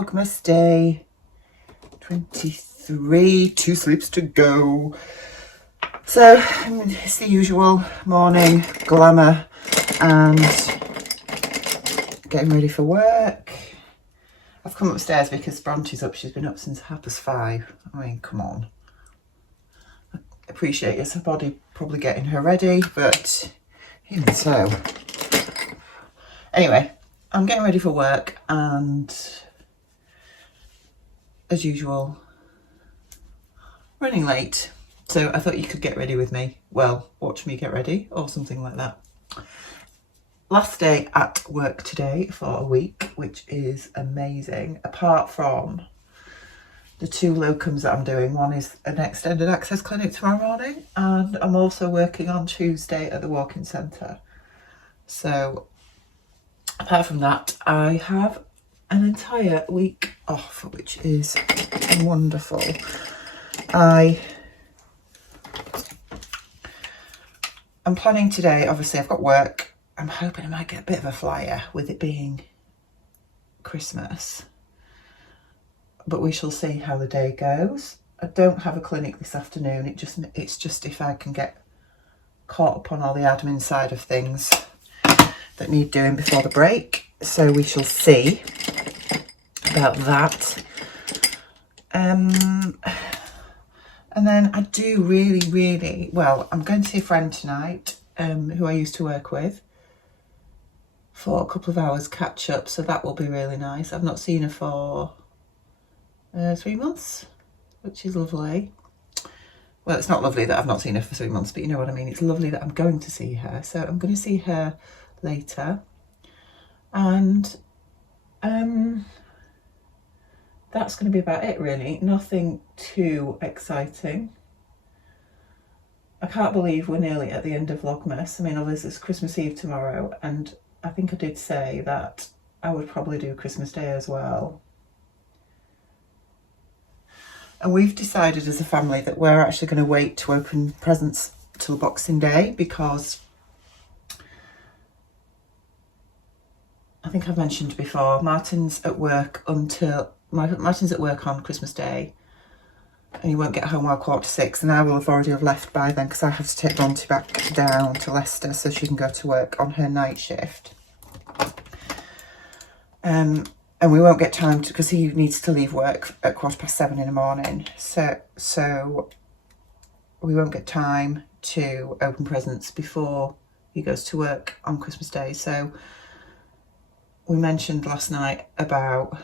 Vlogmas Day 23, 2 sleeps to go. So it's the usual morning glamour and getting ready for work. I've come upstairs because Bronte's up. She's been up since 5:30. I mean, come on. I appreciate it's her body probably getting her ready, but even so. Anyway, I'm getting ready for work and, as usual, running late. So I thought you could get ready with me. Well, watch me get ready or something like that. Last day at work today for a week, which is amazing. Apart from the 2 locums that I'm doing. One is an extended access clinic tomorrow morning, and I'm also working on Tuesday at the walk-in centre. So apart from that, I have an entire week off, which is wonderful. I'm planning today, obviously I've got work. I'm hoping I might get a bit of a flyer with it being Christmas. But we shall see how the day goes. I don't have a clinic this afternoon. It's just if I can get caught up on all the admin side of things that need doing before the break. So we shall see about that. And then I do really, well, I'm going to see a friend tonight who I used to work with for a couple of hours catch up. So that will be really nice. I've not seen her for 3 months, which is lovely. Well, it's not lovely that I've not seen her for 3 months, but you know what I mean. It's lovely that I'm going to see her. So I'm going to see her later. And that's going to be about it, really. Nothing too exciting. I can't believe we're nearly at the end of Vlogmas. I mean, obviously it's Christmas Eve tomorrow, and I think I did say that I would probably do Christmas Day as well. And we've decided as a family that we're actually going to wait to open presents till Boxing Day, because I think I've mentioned before, Martin's at work on Christmas Day, and he won't get home while 5:45, and I will have already left by then because I have to take Bronte back down to Leicester so she can go to work on her night shift. And we won't get time to, because he needs to leave work at 7:15 in the morning. So we won't get time to open presents before he goes to work on Christmas Day. So we mentioned last night about,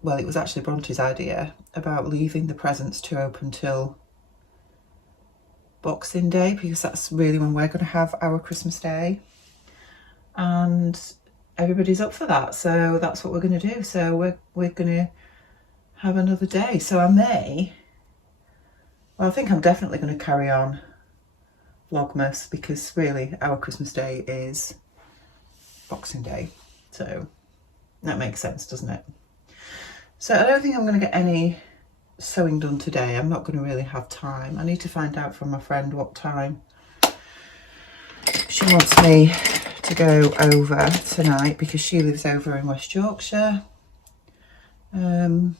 well, it was actually Bronte's idea, about leaving the presents to open till Boxing Day, because that's really when we're going to have our Christmas Day. And everybody's up for that, so that's what we're going to do. So we're going to have another day. So I think I'm definitely going to carry on Vlogmas, because really our Christmas Day is Boxing Day. So that makes sense, doesn't it? So I don't think I'm going to get any sewing done today. I'm not going to really have time. I need to find out from my friend what time she wants me to go over tonight, because she lives over in West Yorkshire. And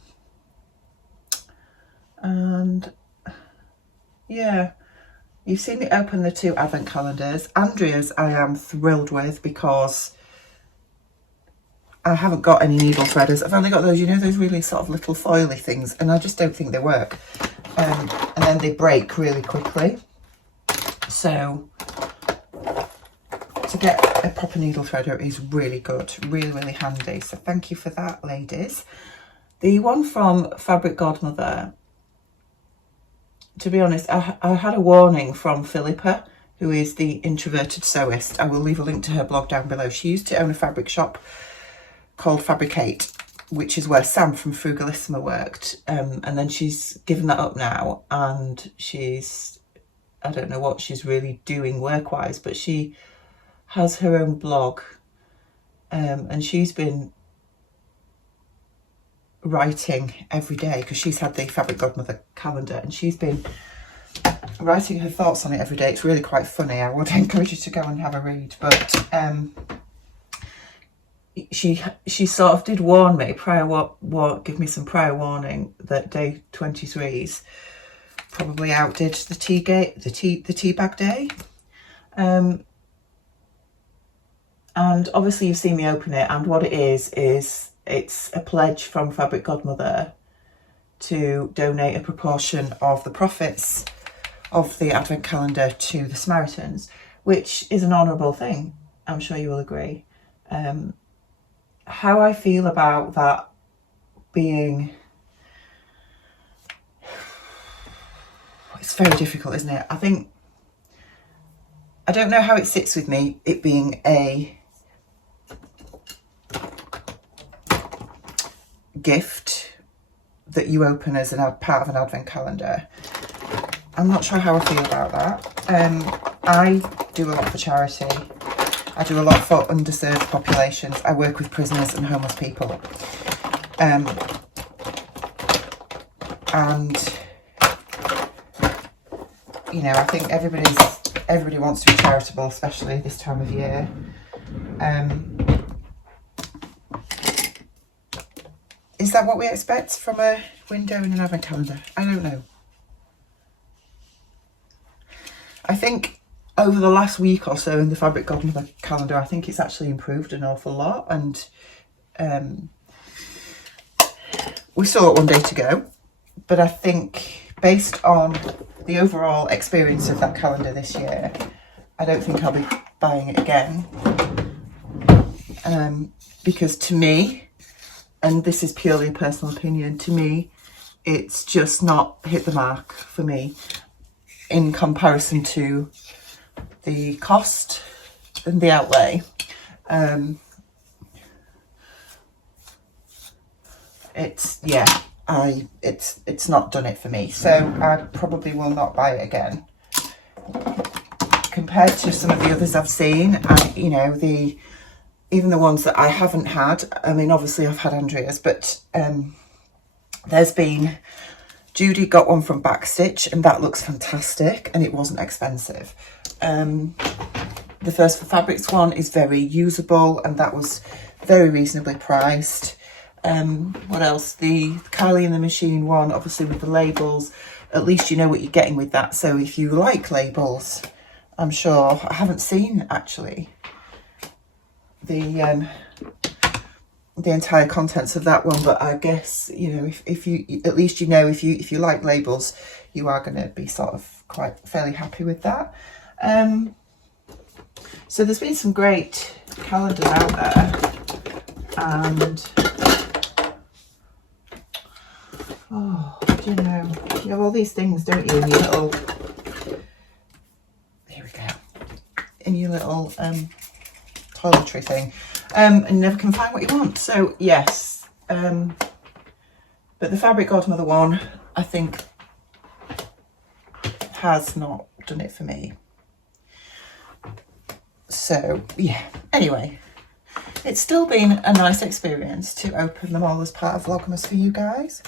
yeah, you've seen me open the 2 advent calendars. Andrea's I am thrilled with, because I haven't got any needle threaders. I've only got those, you know, those really sort of little foily things, and I just don't think they work. And then they break really quickly. So to get a proper needle threader is really good, really handy. So thank you for that, ladies. The one from Fabric Godmother, to be honest, I had a warning from Philippa, who is the Introverted Sewist. I will leave a link to her blog down below. She used to own a fabric shop called Fabricate, which is where Sam from Frugalissima worked, and then she's given that up now, and I don't know what she's really doing work-wise, but she has her own blog, and she's been writing every day, because she's had the Fabric Godmother calendar, and she's been writing her thoughts on it every day. It's really quite funny. I would encourage you to go and have a read. But she sort of did warn me give me some prior warning that day 23s probably outdid the tea bag day. And obviously you've seen me open it, and what it is it's a pledge from Fabric Godmother to donate a proportion of the profits of the Advent calendar to the Samaritans, which is an honourable thing. I'm sure you will agree. How I feel about that being... It's very difficult, isn't it? I don't know how it sits with me, it being a gift that you open as part of an Advent calendar. I'm not sure how I feel about that. I do a lot for charity. I do a lot for underserved populations. I work with prisoners and homeless people. And you know, I think everybody wants to be charitable, especially this time of year. Is that what we expect from a window in an Advent calendar? I don't know. I think over the last week or so in the Fabric Godmother calendar, I think it's actually improved an awful lot, and we still got one day to go. But I think based on the overall experience of that calendar this year, I don't think I'll be buying it again. Because to me, and this is purely a personal opinion, to me, it's just not hit the mark for me in comparison to the cost and the outlay. It's not done it for me, so I probably will not buy it again. Compared to some of the others I've seen, you know, even the ones that I haven't had, I mean, obviously I've had Andrea's, but there's been, Judy got one from Backstitch and that looks fantastic and it wasn't expensive. The First for Fabrics one is very usable and that was very reasonably priced. What else? The Kylie and the Machine one, obviously with the labels, at least you know what you're getting with that. So if you like labels, I'm sure, I haven't seen actually the entire contents of that one, but I guess, you know, if you, at least you know, if you like labels, you are going to be sort of quite fairly happy with that. So there's been some great calendars out there, and oh, you have all these things, don't you, in your little, here we go, in your little toiletry thing, and you never can find what you want. So yes, but the Fabric Godmother one, I think, has not done it for me. So yeah, anyway, it's still been a nice experience to open them all as part of Vlogmas for you guys.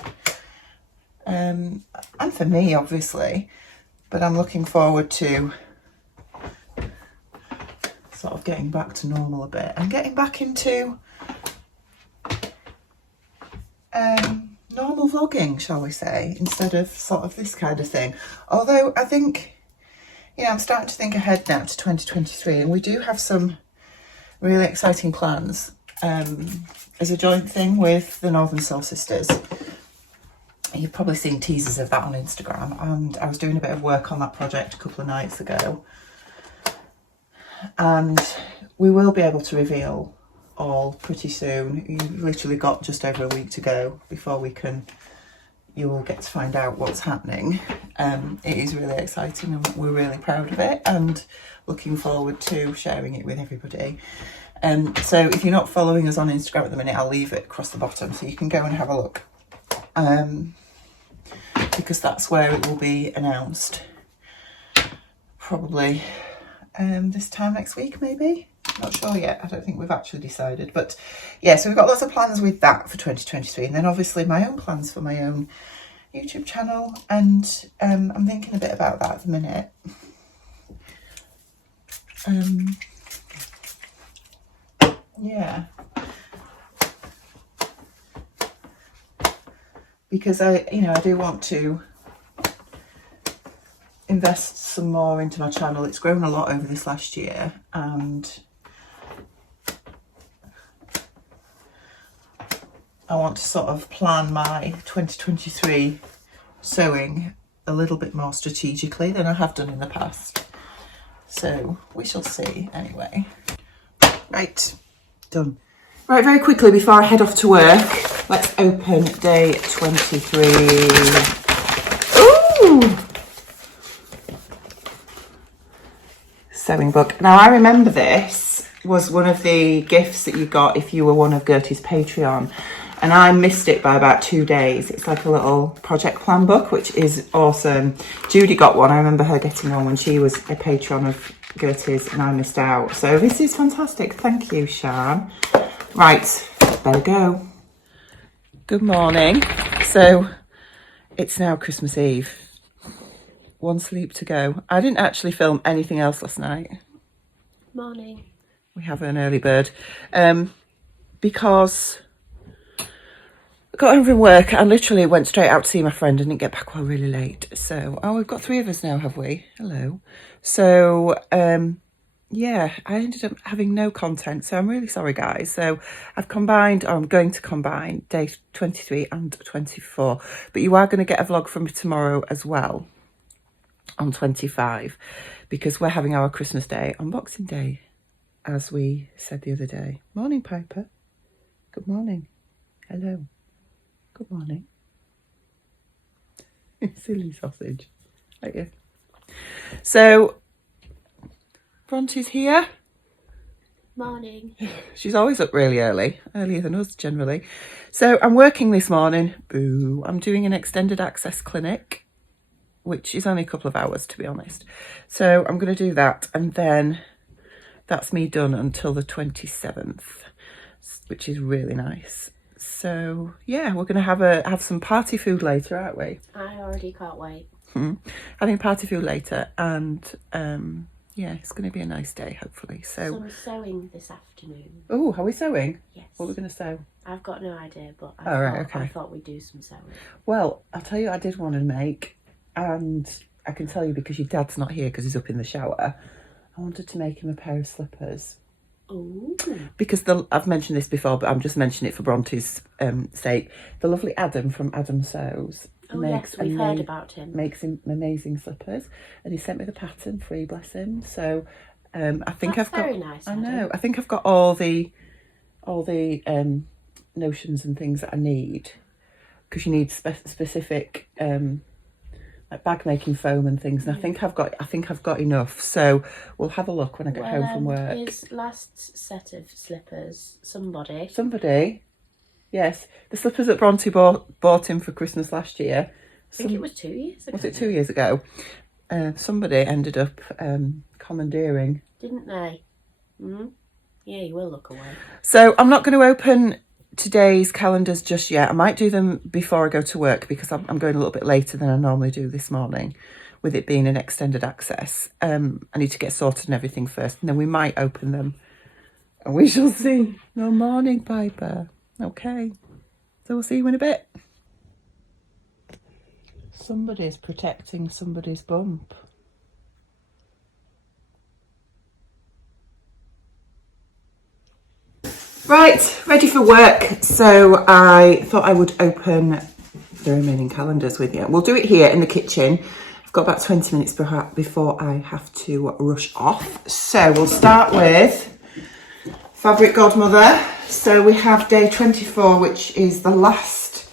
And for me, obviously, but I'm looking forward to sort of getting back to normal a bit and getting back into normal vlogging, shall we say, instead of sort of this kind of thing. Although I think, you know, I'm starting to think ahead now to 2023, and we do have some really exciting plans as a joint thing with the Northern Soul Sisters. You've probably seen teasers of that on Instagram, and I was doing a bit of work on that project a couple of nights ago, and we will be able to reveal all pretty soon. You've literally got just over a week to go before you will get to find out what's happening. It is really exciting and we're really proud of it and looking forward to sharing it with everybody. So if you're not following us on Instagram at the minute, I'll leave it across the bottom so you can go and have a look. Because that's where it will be announced. Probably this time next week, maybe? Not sure yet. I don't think we've actually decided. But yeah, so we've got lots of plans with that for 2023. And then obviously my own plans for my own YouTube channel. And I'm thinking a bit about that at the minute. Yeah. because I do want to invest some more into my channel. It's grown a lot over this last year, and I want to sort of plan my 2023 sewing a little bit more strategically than I have done in the past. So we shall see anyway. Right, done. Right, very quickly before I head off to work, let's open day 23. Ooh! Sewing book. Now I remember this was one of the gifts that you got if you were one of Gertie's Patreon, and I missed it by about 2 days. It's like a little project plan book, which is awesome. Judy got one. I remember her getting one when she was a patron of Gertie's and I missed out. So this is fantastic. Thank you, Shan. Right, better go. Good morning. So it's now Christmas Eve. One sleep to go. I didn't actually film anything else last night. Morning. We have an early bird. Because I got home from work and literally went straight out to see my friend and didn't get back well really late. So, we've got 3 of us now, have we? Hello. So, yeah, I ended up having no content. So I'm really sorry, guys. So I've combined, or I'm going to combine day 23 and 24. But you are going to get a vlog from me tomorrow as well on 25, because we're having our Christmas Day on Boxing Day, as we said the other day. Morning, Piper. Good morning. Hello. Good morning. Silly sausage. Right, yeah. So Bronte's here. Morning. She's always up really early, earlier than us generally. So I'm working this morning. Boo. I'm doing an extended access clinic, which is only a couple of hours, to be honest. So I'm going to do that, and then that's me done until the 27th, which is really nice. So yeah, we're going to have some party food later, aren't we? I already can't wait. Having party food later, and yeah, it's going to be a nice day, hopefully. So some sewing this afternoon. Oh, are we sewing? Yes. What are we going to sew? I've got no idea, but I thought we'd do some sewing. Well, I'll tell you, I did want to make, and I can tell you because your dad's not here because he's up in the shower. I wanted to make him a pair of slippers. Ooh. Because I've mentioned this before, but I'm just mentioning it for Bronte's sake. The lovely Adam from Adam Sews. Oh yes, we've heard about him. Makes him amazing slippers, and he sent me the pattern free, bless him. So I think That's I've got. very nice. I know. I think I've got all the notions and things that I need, because you need specific like bag making foam and things, and I think I've got enough. So we'll have a look when I get home from work. His last set of slippers, somebody. Yes, the slippers that Bronte bought him for Christmas last year. I think it was 2 years ago. Was it 2 years ago? Somebody ended up commandeering. Didn't they? Mm-hmm. Yeah, you will look away. So I'm not going to open today's calendars just yet. I might do them before I go to work, because I'm going a little bit later than I normally do this morning, with it being an extended access. I need to get sorted and everything first, and then we might open them, and we shall see. No morning, Piper. Okay, so we'll see you in a bit. Somebody's protecting somebody's bump. Right, ready for work. So I thought I would open the remaining calendars with you. We'll do it here in the kitchen. I've got about 20 minutes before I have to rush off. So we'll start with Fabric Godmother. So we have day 24, which is the last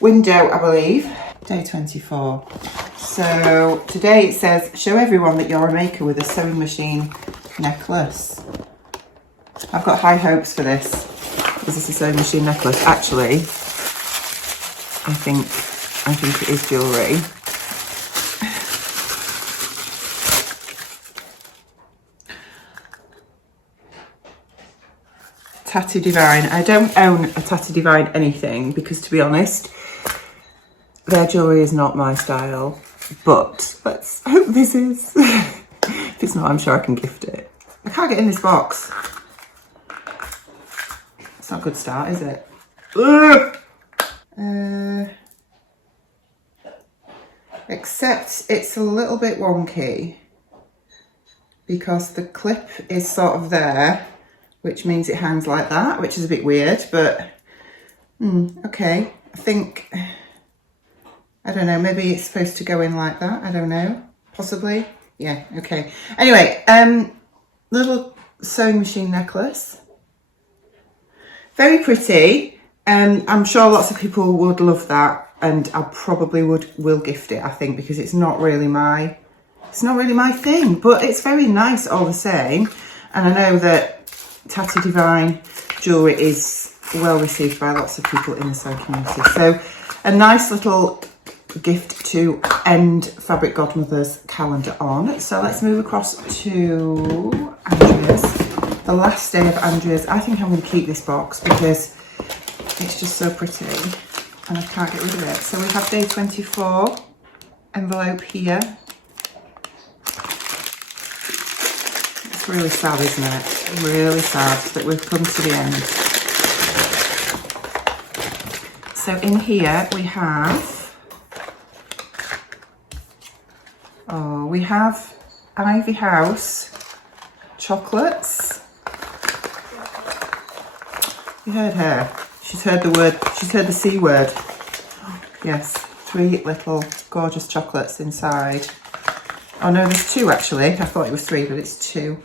window, I believe. Day 24. So today it says, show everyone that you're a maker with a sewing machine necklace. I've got high hopes for this. Is this a sewing machine necklace? Actually, I think it is jewellery. Tatty Divine. I don't own a Tatty Divine anything, because to be honest, their jewellery is not my style. But let's hope this is. If it's not, I'm sure I can gift it. I can't get in this box. It's not a good start, is it? Ugh! Except it's a little bit wonky because the clip is sort of there, which means it hangs like that, which is a bit weird, but okay. I think, I don't know, maybe it's supposed to go in like that. I don't know, possibly. Yeah, okay. Anyway, little sewing machine necklace. Very pretty. I'm sure lots of people would love that, and I probably will gift it, I think, because it's not really my thing, but it's very nice all the same. And I know that Tatty Divine jewellery is well received by lots of people in the sewing community. So a nice little gift to end Fabric Godmother's calendar on. So let's move across to Andrea's. The last day of Andrea's. I think I'm going to keep this box because it's just so pretty and I can't get rid of it. So we have day 24 envelope here. It's really sad, isn't it? Really sad that we've come to the end. So in here we have, we have Ivy House chocolates. You heard her. She's heard the word, she's heard the C word. Yes, 3 little gorgeous chocolates inside. Oh no, there's 2 actually. I thought it was 3, but it's 2.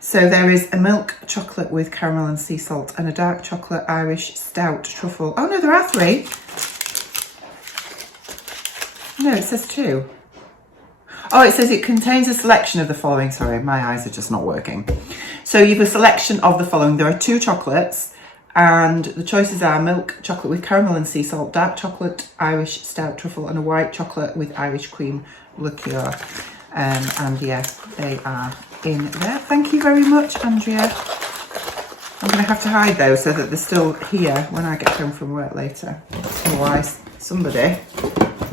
So there is a milk chocolate with caramel and sea salt and a dark chocolate Irish stout truffle. Oh no, there are 3. No, it says 2. Oh, it says it contains a selection of the following. Sorry, my eyes are just not working. So you have a selection of the following. There are 2 chocolates and the choices are milk chocolate with caramel and sea salt, dark chocolate Irish stout truffle and a white chocolate with Irish cream liqueur. And yeah, they are in there. Thank you very much, Andrea. I'm going to have to hide those so that they're still here when I get home from work later. Otherwise, somebody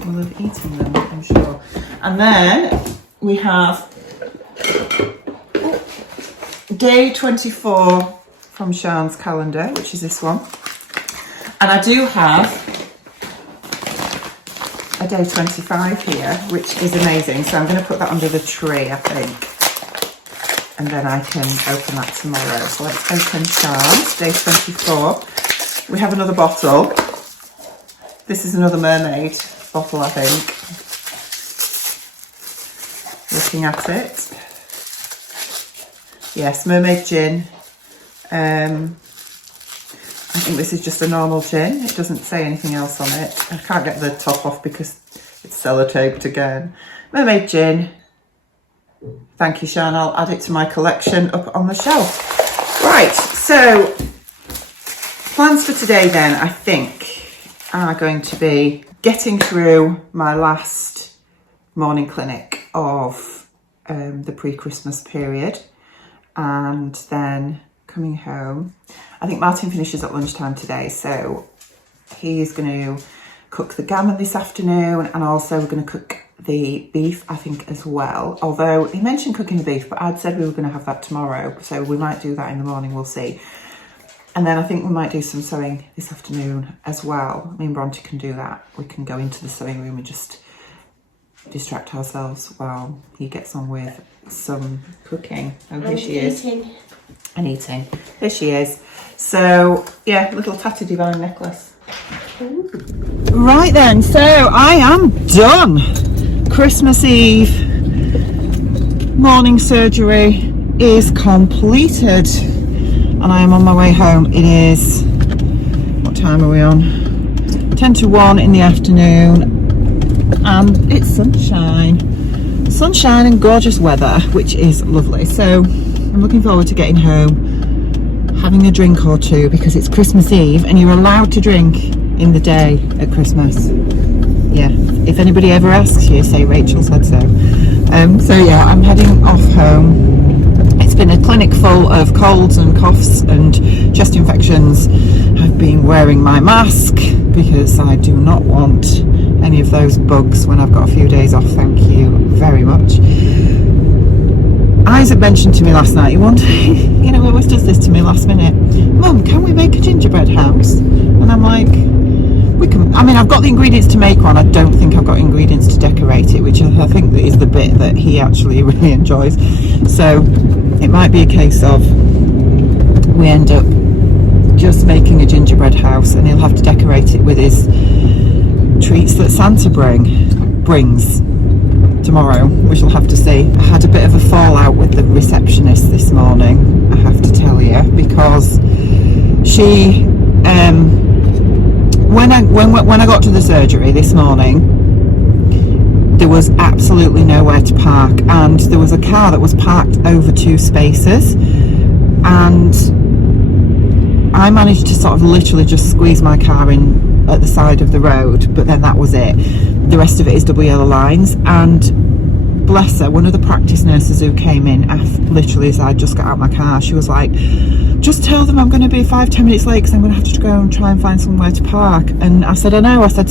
will have eaten them, I'm sure. And then we have day 24 from Sian's calendar, which is this one. And I do have a day 25 here, which is amazing. So I'm going to put that under the tree, I think. And then I can open that tomorrow. So let's open Sian's, day 24. We have another bottle. This is another mermaid bottle, I think. Looking at it. Yes, mermaid gin. I think this is just a normal gin. It doesn't say anything else on it. I can't get the top off because it's sellotaped again. Mermaid gin. Thank you, Sian. I'll add it to my collection up on the shelf. Right, so plans for today then, I think, are going to be getting through my last morning clinic of the pre-Christmas period and then coming home. I think Martin finishes at lunchtime today, so he's going to cook the gammon this afternoon and also we're going to cook the beef, I think, as well. Although he mentioned cooking the beef, but I'd said we were going to have that tomorrow, so we might do that in the morning, we'll see. And then I think we might do some sewing this afternoon as well. Me and Bronte can do that. We can go into the sewing room and just distract ourselves while he gets on with some cooking. Oh, here she is. And eating. Here she is. So, yeah, little Tatty Divine necklace. Ooh. Right then, so I am done. Christmas Eve morning surgery is completed and I am on my way home. It is, what time are we on? 10 to 1 in the afternoon and it's sunshine and gorgeous weather, which is lovely. So I'm looking forward to getting home, having a drink or two because it's Christmas Eve and you're allowed to drink in the day at Christmas. Yeah, if anybody ever asks you, say Rachel said so. So yeah, I'm heading off home. It's been a clinic full of colds and coughs and chest infections. I've been wearing my mask because I do not want any of those bugs when I've got a few days off. Thank you very much. Isaac mentioned to me last night, he always does this to me last minute. Mum, can we make a gingerbread house? And I'm like, I mean, I've got the ingredients to make one. I don't think I've got ingredients to decorate it, which I think that is the bit that he actually really enjoys. So it might be a case of we end up just making a gingerbread house, and he'll have to decorate it with his treats that Santa brings tomorrow. We shall have to see. I had a bit of a fallout with the receptionist this morning, I have to tell you, because she when I got to the surgery this morning, there was absolutely nowhere to park, and there was a car that was parked over 2 spaces, and I managed to sort of literally just squeeze my car in at the side of the road, but then that was it. The rest of it is double yellow lines. And bless her, one of the practice nurses who came in literally as I just got out of my car, she was like, just tell them I'm going to be 5-10 minutes late because I'm going to have to go and try and find somewhere to park. And I said, I know. I said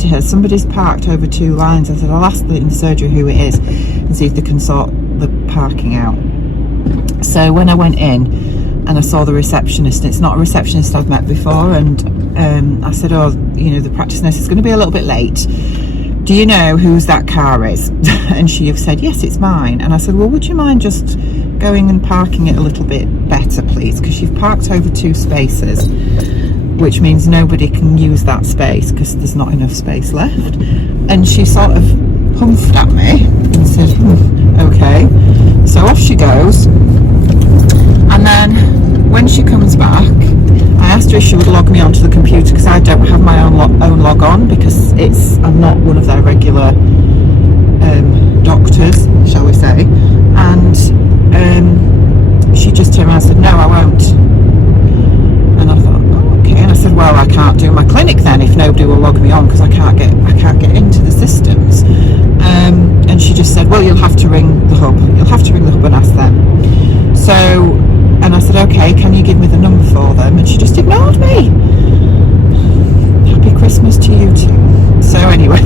to her, somebody's parked over 2 lines. I said, I'll ask in the surgery who it is and see if they can sort the parking out. So when I went in and I saw the receptionist, it's not a receptionist I've met before, and I said, oh, you know, the practice nurse is going to be a little bit late. Do you know whose that car is? And she have said, yes, it's mine. And I said, well, would you mind just going and parking it a little bit better, please? Because you've parked over 2 spaces, which means nobody can use that space because there's not enough space left. And she sort of humphed at me and said, okay. So off she goes. And then when she comes back, I asked her if she would log me onto the computer because I don't have my own log on, because I'm not one of their regular doctors, shall we say. And she just turned around and said, no, I won't. And I thought, oh, okay. And I said, well, I can't do my clinic then if nobody will log me on because I can't get into the systems. And she just said, well, you'll have to ring the hub. You'll have to ring the hub and ask them. So, and I said, okay, can you give me the number for them? And she just ignored me. Happy Christmas to you too. So anyway,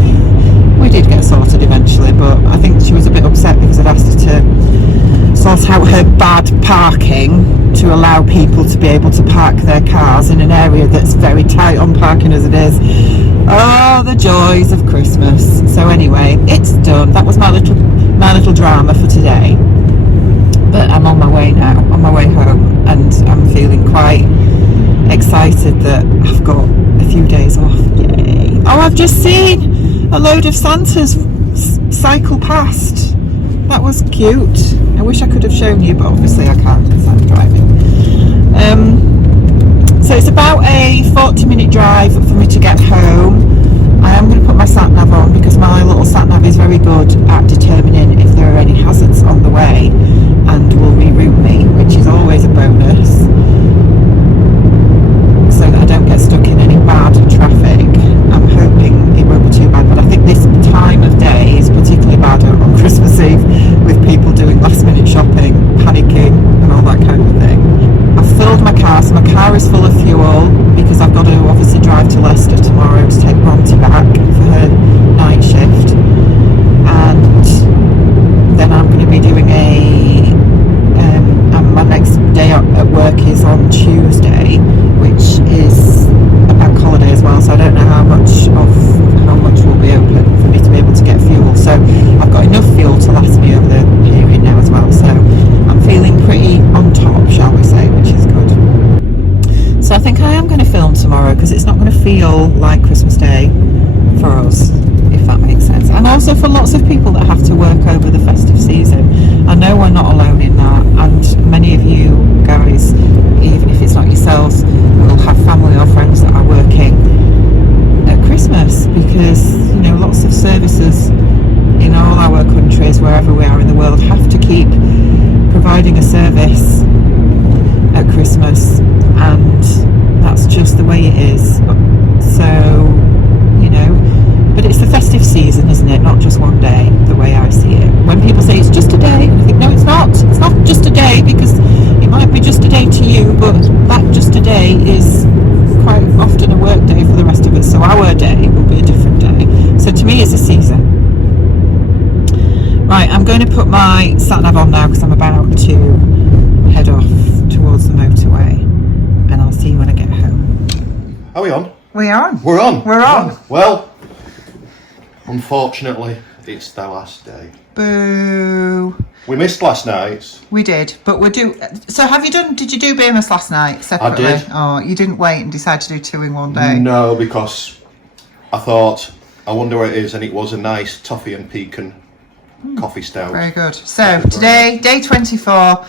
we did get sorted eventually, but I think she was a bit upset because I'd asked her to sort out her bad parking to allow people to be able to park their cars in an area that's very tight on parking as it is. Oh, the joys of Christmas. So anyway, it's done. That was my little drama for today. But I'm on my way now, on my way home, and I'm feeling quite excited that I've got a few days off. Yay! Oh, I've just seen a load of Santas cycle past. That was cute. I wish I could have shown you, but obviously I can't because I'm driving. So it's about a 40-minute drive for me to get home. I am going to put my sat-nav on because my little sat-nav is very good at determining if there are any hazards on the way and will reroute me, which is always a bonus, so that I don't get stuck in any bad traffic. I'm hoping it won't be too bad, but I think this time of day is particularly bad on Christmas Eve with people doing last-minute shopping, panicking and all that kind of thing. I've filled my car, so my car is full of fuel because I've got to obviously drive to Leicester tomorrow to take Bronte back for her night shift, and then I'm going to be doing my next day at work is on Tuesday, which is a bank holiday as well, so I don't know how much will be open for me to be able to get fuel. So I've got enough fuel to last me over the period now as well, so I'm feeling pretty on top, shall we say, which is good. So I think I am going to film tomorrow because it's not going to feel like Christmas Day for us, if that makes sense. And also for lots of people that have to work over the festive season. I know we're not alone in that, and many of you guys, even if it's not yourselves, will have family or friends that are working at Christmas, because, you know, lots of services in all our countries, wherever we are in the world, have to keep providing a service at Christmas, and that's just the way it is. So, you know, but it's the festive season, isn't it? Not just one day, the way I see it. When people say it's just a day, I think, no, it's not. It's not just a day, because it might be just a day to you, but that just a day is quite often a work day for the rest of us. So our day will be a different day. So to me, it's a season. Right, I'm going to put my sat-nav on now because I'm about to head off towards the motorway, and I'll see you when I get home. Are we on? We're on. We're on. We're on. Well, unfortunately, it's the last day. Boo. We missed last night's. We did, but we're due. So did you do Bemis last night separately? I did. Oh, you didn't wait and decide to do 2 in one day? No, because I thought, I wonder where it is, and it was a nice toffee and pecan coffee stout. Very good. So today, day 24,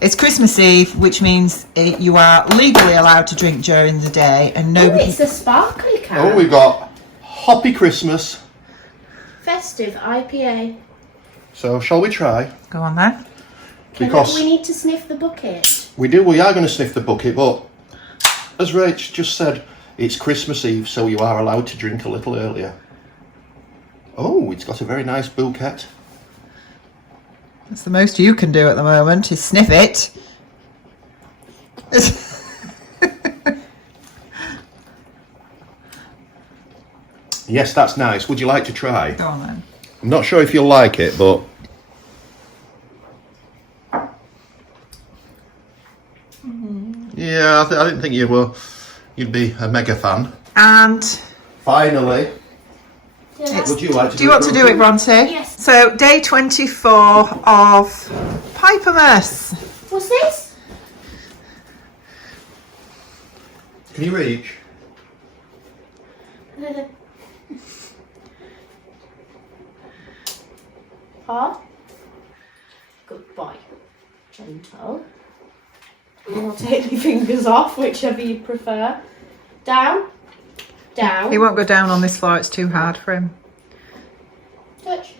it's Christmas Eve, which means you are legally allowed to drink during the day, and nobody. Oh, it's a sparkly can. Oh, we've got Hoppy Christmas. Festive IPA. So, shall we try? Go on then. Because we need to sniff the bucket. we are going to sniff the bucket, but as Rach just said, it's Christmas Eve, so you are allowed to drink a little earlier. Oh, it's got a very nice bouquet. That's the most you can do at the moment, is sniff it. Yes, that's nice. Would you like to try? Go on then. I'm not sure if you'll like it, but yeah, I didn't think you were. You'd be a mega fan. And Finally, Yeah. would you like to? do you want to do it, Bronte? Yes. So day 24 of Pipermas. What's this? Can you reach? Hard. Good boy. Gentle. I'll take my fingers off, whichever you prefer. Down. Down. He won't go down on this floor, it's too hard for him. Touch.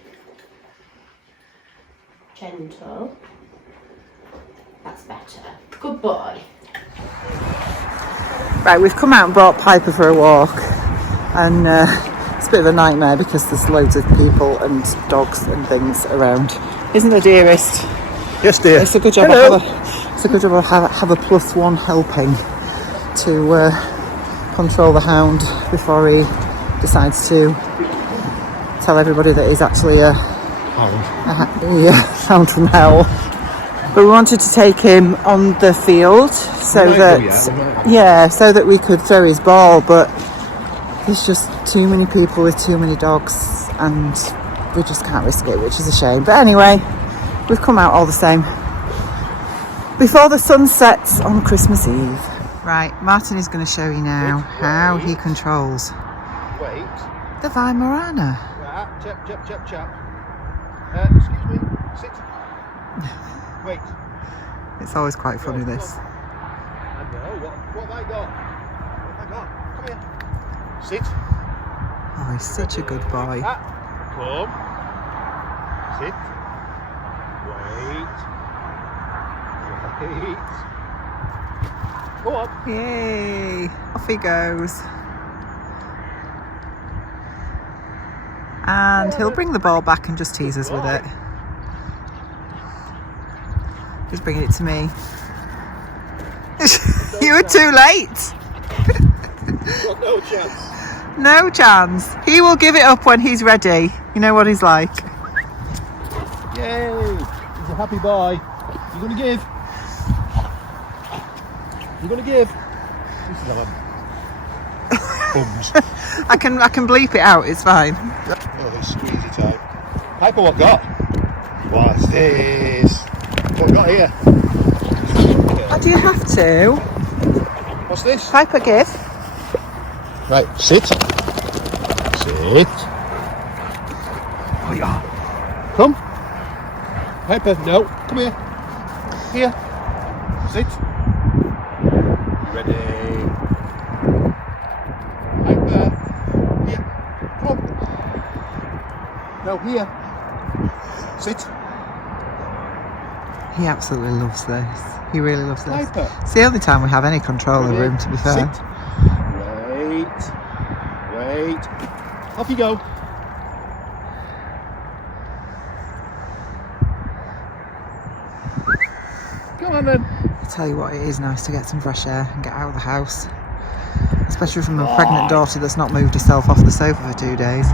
Gentle. That's better. Good boy. Right, we've come out and brought Piper for a walk, and it's a bit of a nightmare because there's loads of people and dogs and things around. Isn't there, dearest? Yes, dear. It's a good job Hello. it's a good job I have a +1 helping to control the hound before he decides to tell everybody that he's actually a hound from hell. But we wanted to take him on the field so that we could throw his ball, but there's just too many people with too many dogs and we just can't risk it, which is a shame. But anyway, we've come out all the same before the sun sets on Christmas Eve. Right, Martin is going to show you now how he controls Wait. the Weimaraner. Chap. Excuse me. Sit. Wait. It's always quite funny, this. I know. What have I got? Come here. Sit. Oh, he's such a good boy. Come. Sit. Wait. Go on. Yay! Off he goes. And he'll bring the ball back and just tease us with it. He's bringing it to me. You were too late. Got no chance. No chance. He will give it up when he's ready. You know what he's like. Yay! He's a happy boy. You gonna give? You gonna give? This is a bums. I can bleep it out. It's fine. Oh, it's squeezy time. Piper, what got? What's this? What got here? Oh, do you have to? What's this? Piper, give. Right, sit. Sit. Oh, yeah. Come. Piper, no. Come here. Here. Sit. Ready. Piper. Here. Come. No, here. Sit. He absolutely loves this. He really loves this. Piper. It's the only time we have any control over him, to be fair. Sit. Wait. Off you go. Come on then. I tell you what, it is nice to get some fresh air and get out of the house. Especially from a pregnant daughter that's not moved herself off the sofa for 2 days.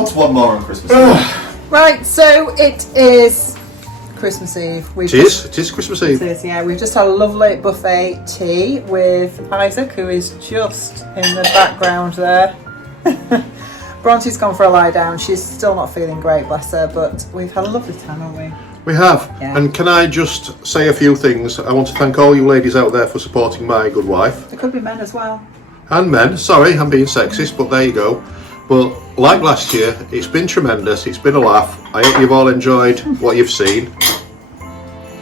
What's one more on Christmas Eve? Right, so it is Christmas Eve. It is Christmas Eve. It is, yeah. We've just had a lovely buffet tea with Isaac, who is just in the background there. Bronte's gone for a lie down. She's still not feeling great, bless her, but we've had a lovely time, haven't we? We have. Yeah. And can I just say a few things? I want to thank all you ladies out there for supporting my good wife. There could be men as well. And men. Sorry, I'm being sexist, but there you go. But like last year, it's been tremendous. It's been a laugh. I hope you've all enjoyed what you've seen.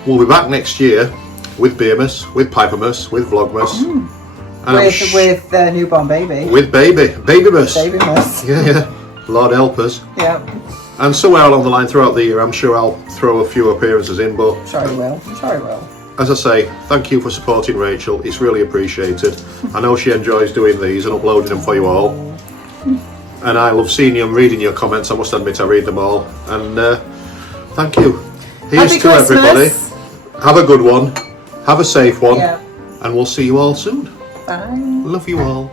We'll be back next year with Beermas, with Pipermas, with Vlogmas. And With the newborn baby. with Babymas. Babymas. Yeah. Lord help us. Yeah. And somewhere along the line throughout the year, I'm sure I'll throw a few appearances in, but Sure he will. Sure he will. as I say, thank you for supporting Rachel. It's really appreciated. I know she enjoys doing these and uploading them for you all. And I love seeing you and reading your comments. I must admit I read them all. And thank you. Here's Happy to everybody. Christmas. Have a good one. Have a safe one. Yeah. And we'll see you all soon. Bye. Love you all.